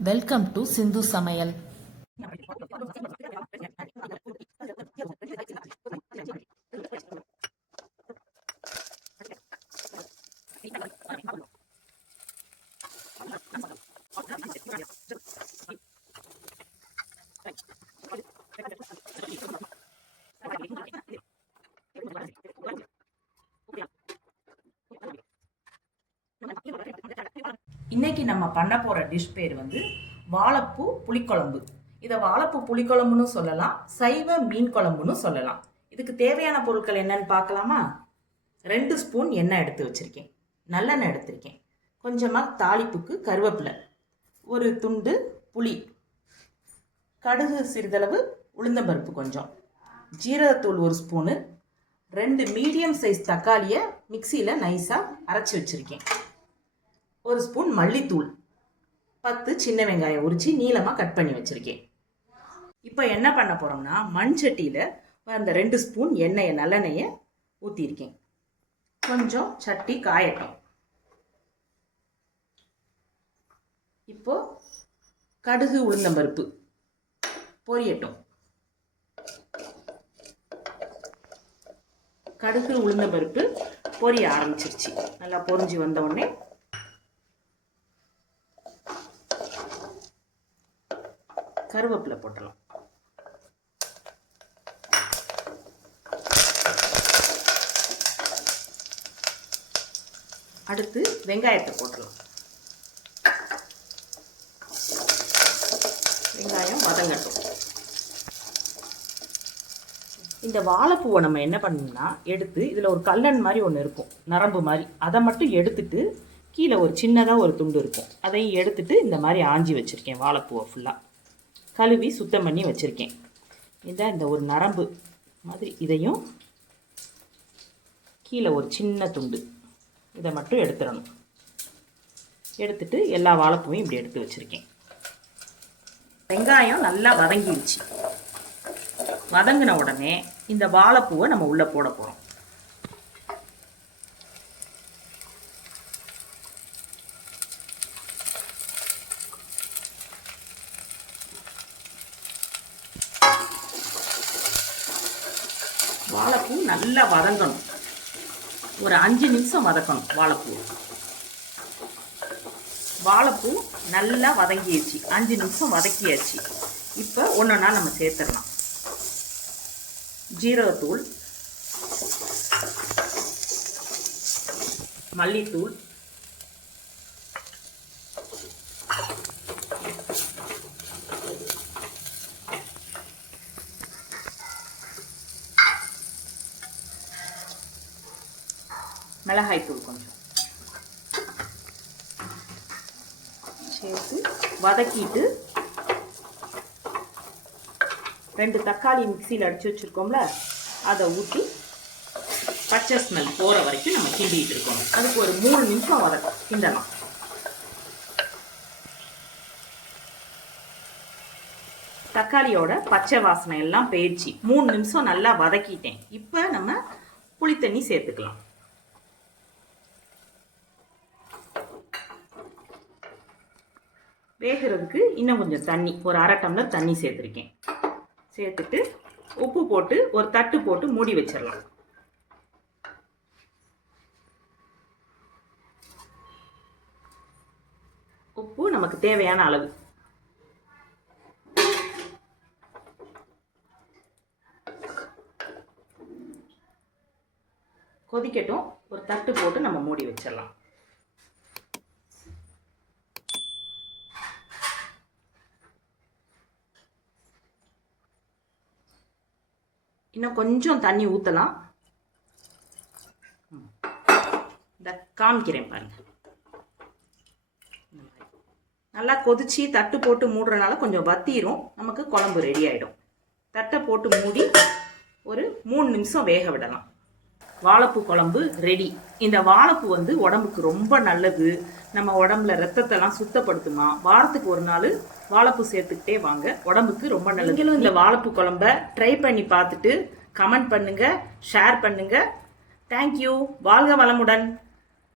Welcome to சிந்து சமையல் இன்னைக்கு நம்ம பண்ண போகிற டிஷ் பேர் வந்து வாழைப்பூ புளிக்குழம்பு. இதை வாழைப்பூ புளிக்குழம்புன்னு சொல்லலாம் சைவ மீன் குழம்புன்னு சொல்லலாம். இதுக்கு தேவையான பொருட்கள் என்னன்னு பார்க்கலாமா? ரெண்டு ஸ்பூன் எண்ணெய் எடுத்து வச்சுருக்கேன். நல்லெண்ணெய் எடுத்திருக்கேன். கொஞ்சமாக தாளிப்புக்கு கருவேப்பிலை ஒரு துண்டு புளி கடுகு சிறிதளவு உளுந்தம்பருப்பு கொஞ்சம் ஜீரகத்தூள் ஒரு ஸ்பூனு ரெண்டு மீடியம் சைஸ் தக்காளியை மிக்சியில் நைஸாக அரைச்சி வச்சுருக்கேன். ஒரு ஸ்பூன் மல்லித்தூள். பத்து சின்ன வெங்காயம் உரித்து நீளமாக கட் பண்ணி வச்சுருக்கேன். இப்போ என்ன பண்ண போகிறோம்னா மண் சட்டியில் அந்த ரெண்டு ஸ்பூன் எண்ணெயை நல்லெண்ணெயை ஊற்றிருக்கேன் கொஞ்சம் சட்டி காயட்டும். இப்போ கடுகு உளுந்தம்பருப்பு பொரியட்டும். கடுகு உளுந்தம்பருப்பு பொரிய ஆரம்பிச்சிருச்சு. நல்லா பொரிஞ்சு வந்த உடனே கருவேப்பிலை போட்டலாம் அடுத்து வெங்காயத்தை போட்டுடலாம். வெங்காயம் வதங்கட்டும். இந்த வாழைப்பூவை நம்ம என்ன பண்ணணும்னா எடுத்து இதில் ஒரு கல்லன் மாதிரி ஒன்று இருக்கும் நரம்பு மாதிரி. அதை மட்டும் எடுத்துட்டு கீழே ஒரு சின்னதாக ஒரு துண்டு இருக்கும். அதையும் எடுத்துட்டு இந்த மாதிரி ஆஞ்சி வச்சுருக்கேன் வாழைப்பூவை ஃபுல்லாக கழுவி சுத்தம் பண்ணி வச்சுருக்கேன். இதான் இந்த ஒரு நரம்பு மாதிரி இதையும் கீழே ஒரு சின்ன துண்டு. இதை மட்டும் எடுத்துடணும். எடுத்துட்டு எல்லா வாழைப்பூவையும் இப்படி எடுத்து வச்சுருக்கேன். வெங்காயம் நல்லா வதங்கிடுச்சு வதங்கின உடனே இந்த வாழைப்பூவை நம்ம உள்ளே போட போகிறோம் வாழைப்பூ நல்லா வதங்கணும். ஒரு அஞ்சு நிமிஷம் வதக்கணும் வாழைப்பூ. வாழைப்பூ நல்லா வதங்கியாச்சு. அஞ்சு நிமிஷம் வதக்கியாச்சு. இப்போ ஒன்றுனா நம்ம சேர்த்துடலாம். ஜீரகத்தூள் மல்லித்தூள் மிளகாய்த்தூள் கொஞ்சம். சேர்த்து வதக்கிட்டு ரெண்டு தக்காளி மிக்சியில் அடித்து வச்சுருக்கோம்ல அதை ஊற்றி பச்சை ஸ்மெல் போகிற வரைக்கும் நம்ம கிண்டிகிட்டு இருக்கோம் அதுக்கு ஒரு மூணு நிமிஷம் வதக்க கிண்டலாம். தக்காளியோட பச்சை வாசனை எல்லாம் போயிடுச்சு. மூணு நிமிஷம் நல்லா வதக்கிட்டேன். இப்போ நம்ம புளித்தண்ணி சேர்த்துக்கலாம். வேகிறதுக்கு இன்னும் கொஞ்சம் தண்ணி ஒரு அரை டம்ளர் தண்ணி சேர்த்துருக்கேன். சேர்த்துட்டு உப்பு போட்டு ஒரு தட்டு போட்டு மூடி வச்சிடலாம் உப்பு நமக்கு தேவையான அளவு. கொதிக்கட்டும் ஒரு தட்டு போட்டு நம்ம மூடி வச்சிடலாம் இன்னும் கொஞ்சம் தண்ணி ஊற்றலாம் இந்த காமிக்கிறேன் பாருங்க. நல்லா கொதிச்சு தட்டு போட்டு மூடுறனால கொஞ்சம் வத்திரும். நமக்கு குழம்பு ரெடி ஆகிடும் தட்டை போட்டு மூடி ஒரு மூணு நிமிஷம் வேக விடலாம். வாழைப்பூ குழம்பு ரெடி இந்த வாழைப்பூ வந்து உடம்புக்கு ரொம்ப நல்லது. நம்ம உடம்புல ரத்தத்தெல்லாம் சுத்தப்படுத்துமா? வாரத்துக்கு ஒரு நாள் வாழைப்பூ சேர்த்துக்கிட்டே வாங்க. உடம்புக்கு ரொம்ப நல்லது. இந்த வாழைப்பூ குழம்ப ட்ரை பண்ணி பார்த்துட்டு கமெண்ட் பண்ணுங்க ஷேர் பண்ணுங்க. தேங்க்யூ வாழ்க வளமுடன்.